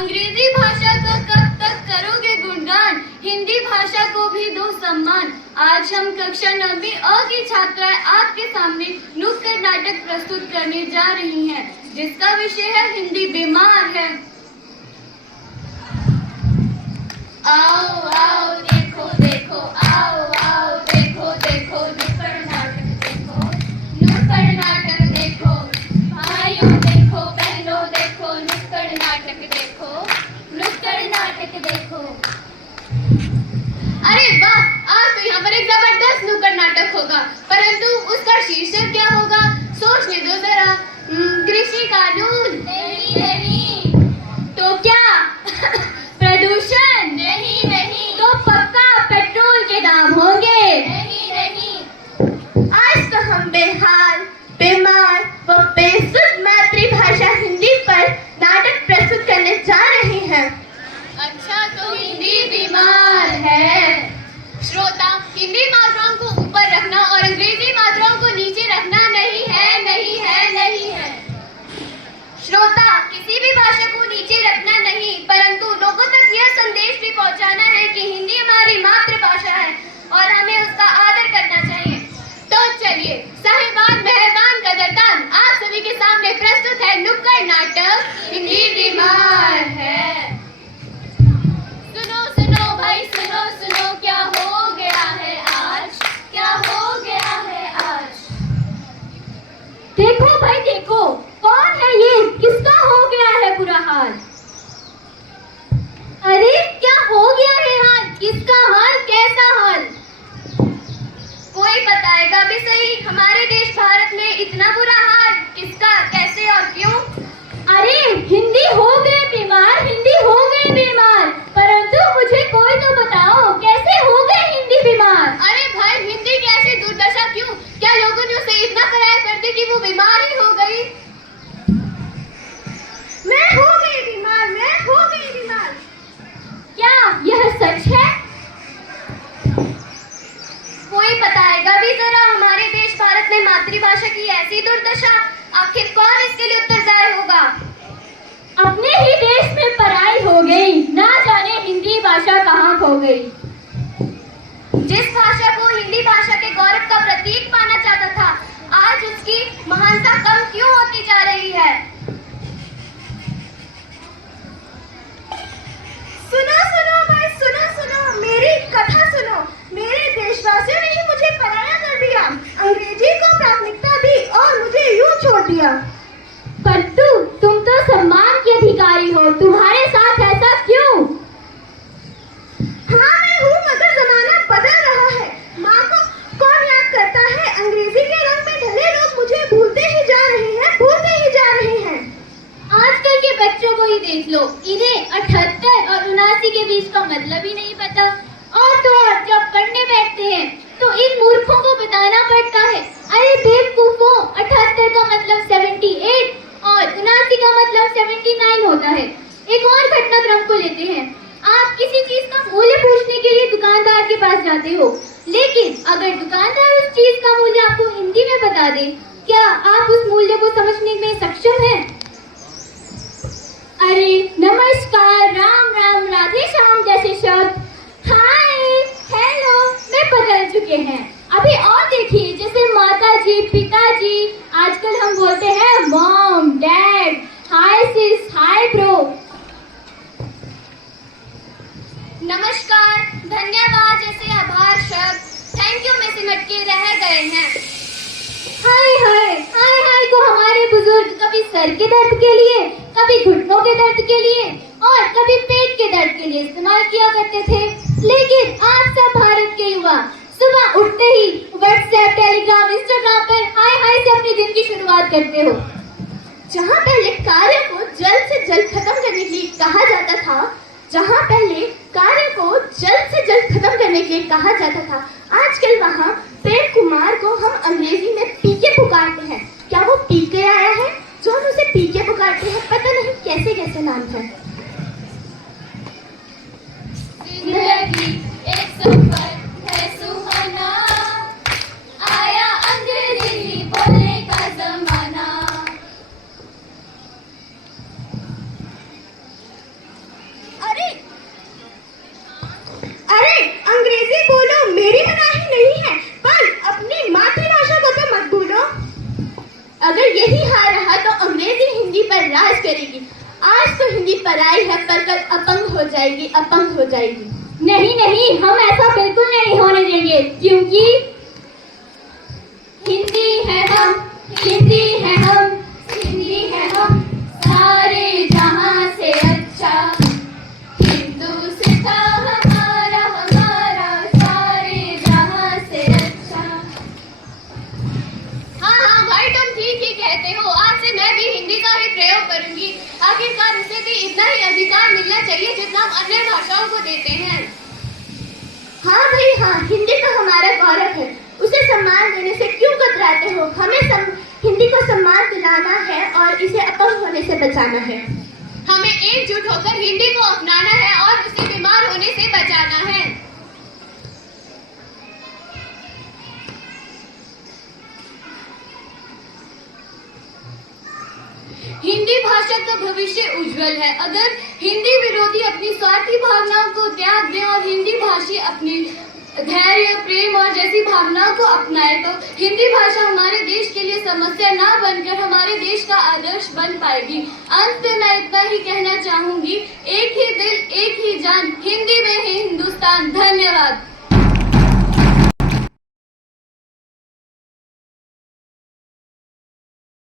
अंग्रेजी भाषा का कब तक करोगे गुणगान, हिंदी भाषा को भी दो सम्मान। आज हम कक्षा 9वीं अ की छात्राएं आपके सामने नुक्कड़ नाटक प्रस्तुत करने जा रही हैं, जिसका विषय है हिंदी बीमार है। आओ आओ देखो देखो, आओ आओ देखो देखो, नुक्कड़ नाटक देखो, नुक्कड़ नाटक देखो, भाइयों देखो बहनों देखो, नुक्कड़ नाटक देखो, नुक्कड़ नाटक देखो। अरे वाह, आज तो यहाँ पर एक जबरदस्त नुक्कड़ नाटक होगा, परंतु उसका शीर्षक क्या होगा सोचने दो जरा। कृषि कानून नहीं नहीं, तो क्या प्रदूषण नहीं नहीं, तो पक्का पेट्रोल के दाम होंगे नहीं नहीं। आज तो हम बेहाल बीमार व बेसुध मातृभाषा हिंदी पर नाटक प्रस्तुत करने जा रहे हैं। अच्छा, तो हिंदी बीमार है। श्रोता, हिंदी मात्राओं को ऊपर रखना और अंग्रेजी मात्राओं को नीचे रखना नहीं है नहीं है नहीं है। श्रोता, किसी भी भाषा को नीचे रखना नहीं, परंतु लोगों तक यह संदेश भी पहुंचाना है कि हिंदी हमारी मातृभाषा है और हमें उसका आदर करना चाहिए। तो चलिए, साहिबान मेहरबान कदरदान, आप सभी के सामने प्रस्तुत है नुक्कड़ नाटक हिंदी बीमार है। सुनो सुनो भाई सुनो सुनो, क्या हो गया है आज, क्या हो गया है आज। देखो भाई देखो, कौन है ये, किसका हो गया है बुरा हाल। अरे क्या हो गया है हाल, किसका हाल, कैसा हाल। कोई बताएगा भी सही, हमारे देश भारत में इतना बुरा हाल किसका, कैसे और क्यों। अरे हिंदी हो गए बीमार, हिंदी हो गए बीमार, परंतु मुझे कोई तो बताओ कैसे हो गए हिंदी बीमार। अरे भाई, हिंदी की ऐसी दुर्दशा क्यों, क्या लोगों ने उसे इतना कराया करते कि वो बीमार ही हो गई। मैं हो गई बीमार, मैं हो गई बीमार, क्या यह सच है। कोई बताएगा भी जरा, हमारे देश भारत में मातृभाषा की ऐसी दुर्दशा, आखिर कौन इसके लिए उत्तरदायी होगा। अपने ही देश में पढ़ाई हो गई, ना जाने हिंदी भाषा कहाँ खो गई। जिस भाषा को हिंदी भाषा के गौरव का प्रतीक माना जाता था, आज उसकी महानता कम क्यों होती जा रही है। सुनो सुनो भाई सुनो सुनो, मेरी कथा सुनो। मेरे देशवासियों ने ही मुझे पराया कर दिया, अंग्रेजी को प्राथमिकता दी और मुझे यूं छोड़ दिया। परंतु तुम तो सम्मान के अधिकारी हो, तुम्हारे साथ ऐसा क्यों। हाँ मैं हूँ, मगर जमाना बदल रहा है। माँ को कौन याद करता है, अंग्रेजी के रंग में ढले लोग मुझे भूलते ही जा रहे हैं, भूलते ही जा रहे हैं। आजकल के बच्चों को ही देख लो, इन्हें 78 और 79 के बीच का मतलब ही नहीं पता। और तो और जब पढ़ने बैठते हैं तो इन मूर्खों को बताना पड़ता है, अरे बेवकूफों, 78 का मतलब 78 और 79 का मतलब 79 होता है। एक और घटनाक्रम को लेते हैं। आप किसी चीज का मूल्य पूछने के लिए दुकानदार के पास जाते हो, लेकिन अगर दुकानदार उस चीज का मूल्य आपको हिंदी में बता दे, क्या आप उस मूल्य को समझने में सक्षम हैं? अरे नमस्कार, राम राम, राधे श्याम जैसे शब्द, हाय हेलो में बदल चुके हैं। अभी और देखिए, जैसे माता जी, पिताजी, आजकल हम बोलते हैं मॉम, डैड, हाय सिस, हाय ब्रो। नमस्कार, धन्यवाद जैसे आभार शब्द थैंक यू में सिमट के रह गए हैं। हाय हाय हाय हाय को हमारे बुजुर्ग कभी सर के दर्द के लिए, कभी घुटनों के दर्द के लिए और कभी पेट के दर्द के लिए इस्तेमाल किया करते थे। लेकिन आप सब भारत के युवा सुबह उठते ही व्हाट्सएप, टेलीग्राम, इंस्टाग्राम पर हाय हाय से अपने दिन की शुरुआत करते हो। जहाँ पहले कार्य को जल्द से जल्द खत्म करने के लिए कहा जाता था, जहाँ पहले कार्य को जल्द से जल्द खत्म करने के लिए कहा जाता था, आजकल वहाँ प्रेम कुमार को हम अंग्रेजी में पीके पुकारते हैं। क्या वो पीके आया है जो हम उसे पीके पुकारते हैं? पता नहीं कैसे कैसे नाम है। जिंदगी एक सफर है सुहाना, आया अंग्रेजी बोलने का जमाना। अगर यही हाल रहा तो अंग्रेजी हिंदी पर राज करेगी। आज तो हिंदी पराई है पर कल अपंग हो जाएगी, अपंग हो जाएगी। नहीं नहीं, हम ऐसा बिल्कुल नहीं होने देंगे, क्योंकि हिंदी है हम, हिंदी है हम, हिंदी है हम, सारे जहां से अच्छा हिंदुस्तान हमारा, हमारा सारे जहां से अच्छा। हाँ भाई, तुम ठीक ही कहते हो। आज से मैं भी हिंदी का ही प्रयोग करूंगी। आखिरकार उसे भी इतना ही अधिकार मिलना चाहिए जितना हम अन्य भाषाओं को देते हैं। हाँ भाई हाँ, हिंदी तो हमारा गौरव है, उसे सम्मान देने से क्यों कतराते हो? हमें हिंदी को सम्मान दिलाना है और इसे अपंग होने से बचाना है। हमें एकजुट होकर हिंदी को अपनाना है और उसे बीमार होने से बचाना है। हिंदी भाषा का भविष्य उज्जवल है। अगर हिंदी विरोधी अपनी स्वार्थी भावनाओं को त्याग दें और हिंदी भाषी अपनी धैर्य, प्रेम और जैसी भावनाओं को अपनाए तो हिंदी भाषा हमारे देश के लिए समस्या ना बनकर हमारे देश का आदर्श बन पाएगी। अंत में मैं इतना ही कहना चाहूंगी, एक ही दिल, एक ही जान, हिंदी में ही हिंदुस्तान। धन्यवाद।